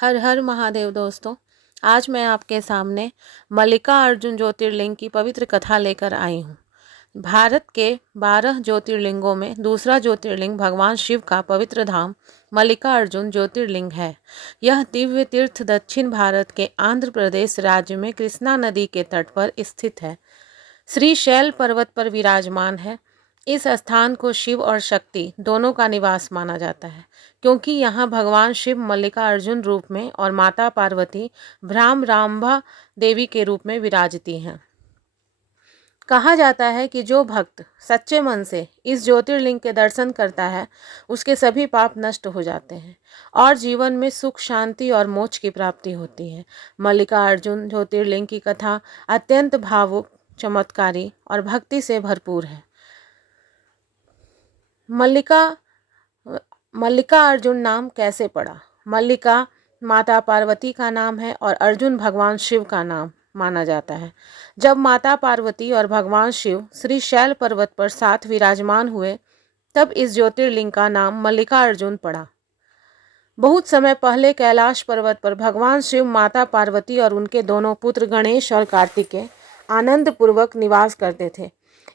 हर हर महादेव दोस्तों। आज मैं आपके सामने मल्लिका अर्जुन ज्योतिर्लिंग की पवित्र कथा लेकर आई हूँ। भारत के 12 ज्योतिर्लिंगों में दूसरा ज्योतिर्लिंग भगवान शिव का पवित्र धाम मल्लिका अर्जुन ज्योतिर्लिंग है। यह दिव्य तीर्थ दक्षिण भारत के आंध्र प्रदेश राज्य में कृष्णा नदी के तट पर स्थित है। श्री शैल पर्वत पर विराजमान है। इस स्थान को शिव और शक्ति दोनों का निवास माना जाता है, क्योंकि यहाँ भगवान शिव मल्लिका अर्जुन रूप में और माता पार्वती भ्रामरांभा देवी के रूप में विराजती हैं। कहा जाता है कि जो भक्त सच्चे मन से इस ज्योतिर्लिंग के दर्शन करता है, उसके सभी पाप नष्ट हो जाते हैं और जीवन में सुख, शांति और मोक्ष की प्राप्ति होती है। मल्लिका अर्जुन ज्योतिर्लिंग की कथा अत्यंत भावुक, चमत्कारी और भक्ति से भरपूर है। मल्लिका अर्जुन नाम कैसे पड़ा? मल्लिका माता पार्वती का नाम है और अर्जुन भगवान शिव का नाम माना जाता है। जब माता पार्वती और भगवान शिव श्री शैल पर्वत पर साथ विराजमान हुए, तब इस ज्योतिर्लिंग का नाम मल्लिका अर्जुन पड़ा। बहुत समय पहले कैलाश पर्वत पर भगवान शिव, माता पार्वती और उनके दोनों पुत्र गणेश और कार्तिकेय आनंद पूर्वक निवास करते थे।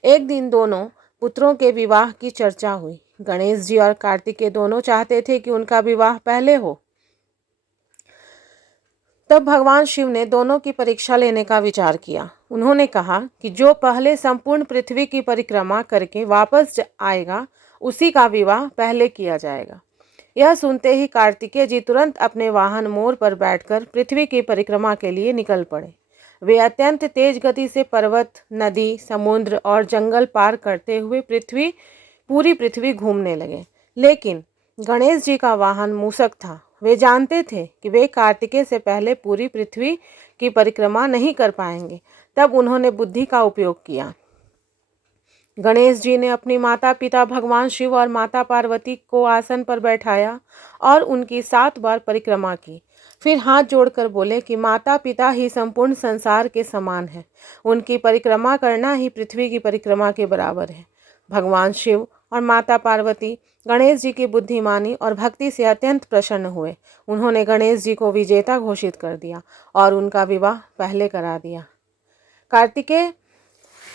एक दिन दोनों पुत्रों के विवाह की चर्चा हुई। गणेश जी और कार्तिकेय दोनों चाहते थे कि उनका विवाह पहले हो। तब भगवान शिव ने दोनों की परीक्षा लेने का विचार किया। उन्होंने कहा कि जो पहले संपूर्ण पृथ्वी की परिक्रमा करके वापस आएगा, उसी का विवाह पहले किया जाएगा। यह सुनते ही कार्तिकेय जी तुरंत अपने वाहन मोर पर बैठकर पृथ्वी की परिक्रमा के लिए निकल पड़े। वे अत्यंत तेज गति से पर्वत, नदी, समुद्र और जंगल पार करते हुए पूरी पृथ्वी घूमने लगे। लेकिन गणेश जी का वाहन मूषक था। वे जानते थे कि वे कार्तिकेय से पहले पूरी पृथ्वी की परिक्रमा नहीं कर पाएंगे। तब उन्होंने बुद्धि का उपयोग किया। गणेश जी ने अपनी माता पिता भगवान शिव और माता पार्वती को आसन पर बैठाया और उनकी 7 बार परिक्रमा की। फिर हाथ जोड़कर बोले कि माता पिता ही संपूर्ण संसार के समान है। उनकी परिक्रमा करना ही पृथ्वी की परिक्रमा के बराबर है। भगवान शिव और माता पार्वती गणेश जी की बुद्धिमानी और भक्ति से अत्यंत प्रसन्न हुए। उन्होंने गणेश जी को विजेता घोषित कर दिया और उनका विवाह पहले करा दिया। कार्तिकेय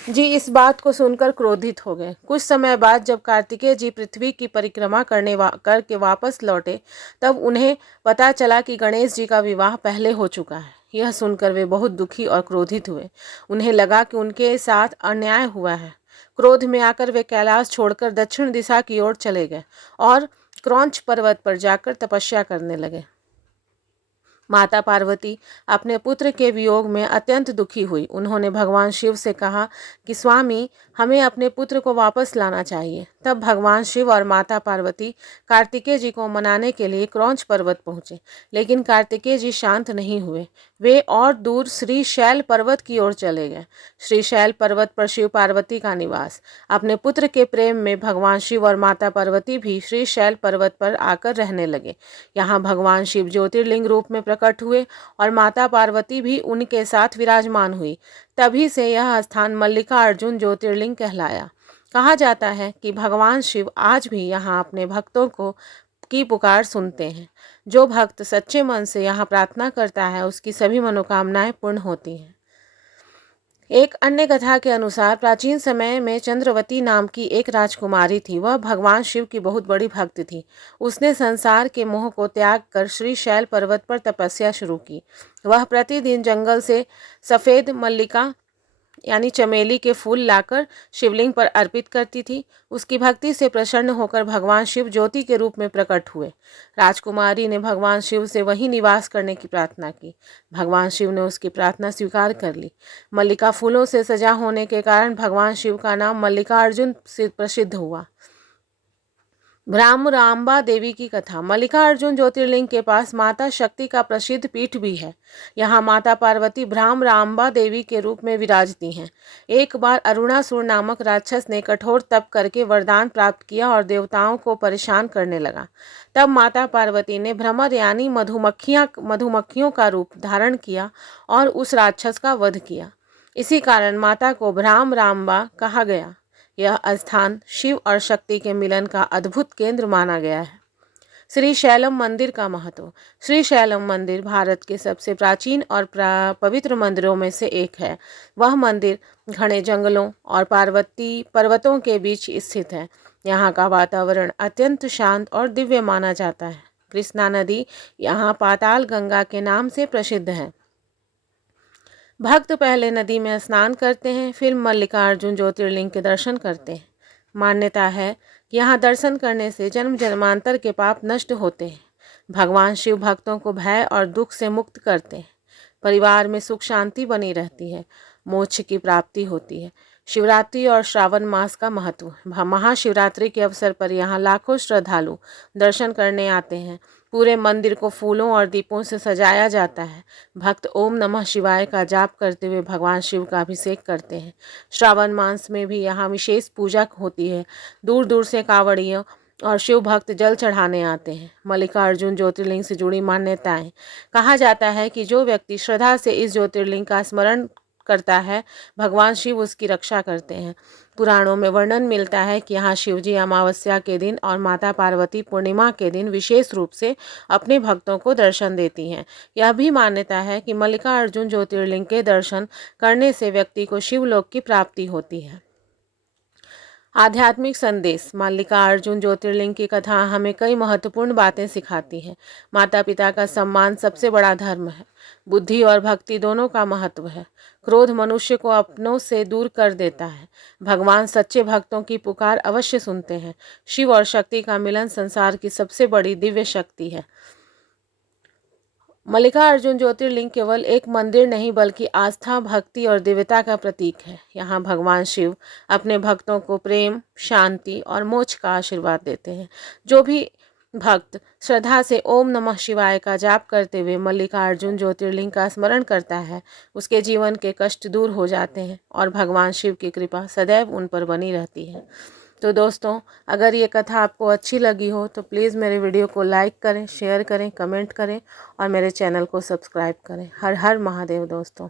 जी इस बात को सुनकर क्रोधित हो गए। कुछ समय बाद जब कार्तिकेय जी पृथ्वी की परिक्रमा करके वापस लौटे, तब उन्हें पता चला कि गणेश जी का विवाह पहले हो चुका है। यह सुनकर वे बहुत दुखी और क्रोधित हुए। उन्हें लगा कि उनके साथ अन्याय हुआ है। क्रोध में आकर वे कैलाश छोड़कर दक्षिण दिशा की ओर चले गए और क्रौंच पर्वत पर जाकर तपस्या करने लगे। माता पार्वती अपने पुत्र के वियोग में अत्यंत दुखी हुई। उन्होंने भगवान शिव से कहा कि स्वामी, हमें अपने पुत्र को वापस लाना चाहिए। तब भगवान शिव और माता पार्वती कार्तिकेय जी को मनाने के लिए क्रौंच पर्वत पहुंचे, लेकिन कार्तिकेय जी शांत नहीं हुए। वे और दूर श्री शैल पर्वत की ओर चले गए। श्री शैल पर्वत पर शिव पार्वती का निवास। अपने पुत्र के प्रेम में भगवान शिव और माता पार्वती भी श्री शैल पर्वत पर आकर रहने लगे। यहाँ भगवान शिव ज्योतिर्लिंग रूप में प्रकट हुए और माता पार्वती भी उनके साथ विराजमान हुई। तभी से यह स्थान मल्लिका अर्जुन ज्योतिर्लिंग कहलाया। कहा जाता है कि भगवान शिव आज भी यहाँ अपने भक्तों की पुकार सुनते हैं। जो भक्त सच्चे मन से यहाँ प्रार्थना करता है, उसकी सभी मनोकामनाएं पूर्ण होती हैं। एक अन्य कथा के अनुसार प्राचीन समय में चंद्रवती नाम की एक राजकुमारी थी। वह भगवान शिव की बहुत बड़ी भक्त थी। उसने संसार के मोह को त्याग कर श्री शैल पर्वत पर तपस्या शुरू की। वह प्रतिदिन जंगल से सफ़ेद मल्लिका यानी चमेली के फूल लाकर शिवलिंग पर अर्पित करती थी। उसकी भक्ति से प्रसन्न होकर भगवान शिव ज्योति के रूप में प्रकट हुए। राजकुमारी ने भगवान शिव से वहीं निवास करने की प्रार्थना की। भगवान शिव ने उसकी प्रार्थना स्वीकार कर ली। मल्लिका फूलों से सजा होने के कारण भगवान शिव का नाम मल्लिका अर्जुन से प्रसिद्ध हुआ। भ्रामरांभा देवी की कथा। मल्लिका अर्जुन ज्योतिर्लिंग के पास माता शक्ति का प्रसिद्ध पीठ भी है। यहाँ माता पार्वती भ्रामरांभा देवी के रूप में विराजती हैं। एक बार अरुणासुर नामक राक्षस ने कठोर तप करके वरदान प्राप्त किया और देवताओं को परेशान करने लगा। तब माता पार्वती ने भ्रमर यानी मधुमक्खियों का रूप धारण किया और उस राक्षस का वध किया। इसी कारण माता को भ्रामरांभा कहा गया। यह स्थान शिव और शक्ति के मिलन का अद्भुत केंद्र माना गया है। श्री शैलम मंदिर का महत्व। श्री शैलम मंदिर भारत के सबसे प्राचीन और पवित्र मंदिरों में से एक है। वह मंदिर घने जंगलों और पार्वती पर्वतों के बीच स्थित है। यहाँ का वातावरण अत्यंत शांत और दिव्य माना जाता है। कृष्णा नदी यहाँ पाताल गंगा के नाम से प्रसिद्ध है। भक्त पहले नदी में स्नान करते हैं, फिर मल्लिकार्जुन ज्योतिर्लिंग के दर्शन करते हैं। मान्यता है कि यहाँ दर्शन करने से जन्म जन्मांतर के पाप नष्ट होते हैं। भगवान शिव भक्तों को भय और दुख से मुक्त करते हैं। परिवार में सुख शांति बनी रहती है। मोक्ष की प्राप्ति होती है। शिवरात्रि और श्रावण मास का महत्व। महाशिवरात्रि के अवसर पर यहाँ लाखों श्रद्धालु दर्शन करने आते हैं। पूरे मंदिर को फूलों और दीपों से सजाया जाता है। भक्त ओम नमः शिवाय का जाप करते हुए भगवान शिव का अभिषेक करते हैं। श्रावण मास में भी यहाँ विशेष पूजा होती है। दूर दूर से कांवड़ियों और शिव भक्त जल चढ़ाने आते हैं। मल्लिकार्जुन ज्योतिर्लिंग से जुड़ी मान्यताएं। कहा जाता है कि जो व्यक्ति श्रद्धा से इस ज्योतिर्लिंग का स्मरण करता है, भगवान शिव उसकी रक्षा करते हैं। पुराणों में वर्णन मिलता है कि यहाँ शिवजी अमावस्या के दिन और माता पार्वती पूर्णिमा के दिन विशेष रूप से अपने भक्तों को दर्शन देती हैं। यह भी मान्यता है कि मल्लिकार्जुन ज्योतिर्लिंग के दर्शन करने से व्यक्ति को शिवलोक की प्राप्ति होती है। आध्यात्मिक संदेश। मल्लिकार्जुन ज्योतिर्लिंग की कथा हमें कई महत्वपूर्ण बातें सिखाती है। माता पिता का सम्मान सबसे बड़ा धर्म है। बुद्धि और भक्ति दोनों का महत्व है। क्रोध मनुष्य को अपनों से दूर कर देता है। भगवान सच्चे भक्तों की पुकार अवश्य सुनते हैं। शिव और शक्ति का मिलन संसार की सबसे बड़ी दिव्य शक्ति है। मल्लिकार्जुन ज्योतिर्लिंग केवल एक मंदिर नहीं बल्कि आस्था, भक्ति और दिव्यता का प्रतीक है। यहाँ भगवान शिव अपने भक्तों को प्रेम, शांति और मोक्ष का आशीर्वाद देते हैं। जो भी भक्त श्रद्धा से ओम नमः शिवाय का जाप करते हुए मल्लिकार्जुन ज्योतिर्लिंग का स्मरण करता है, उसके जीवन के कष्ट दूर हो जाते हैं और भगवान शिव की कृपा सदैव उन पर बनी रहती है। तो दोस्तों, अगर ये कथा आपको अच्छी लगी हो तो प्लीज़ मेरे वीडियो को लाइक करें, शेयर करें, कमेंट करें और मेरे चैनल को सब्सक्राइब करें। हर हर महादेव दोस्तों।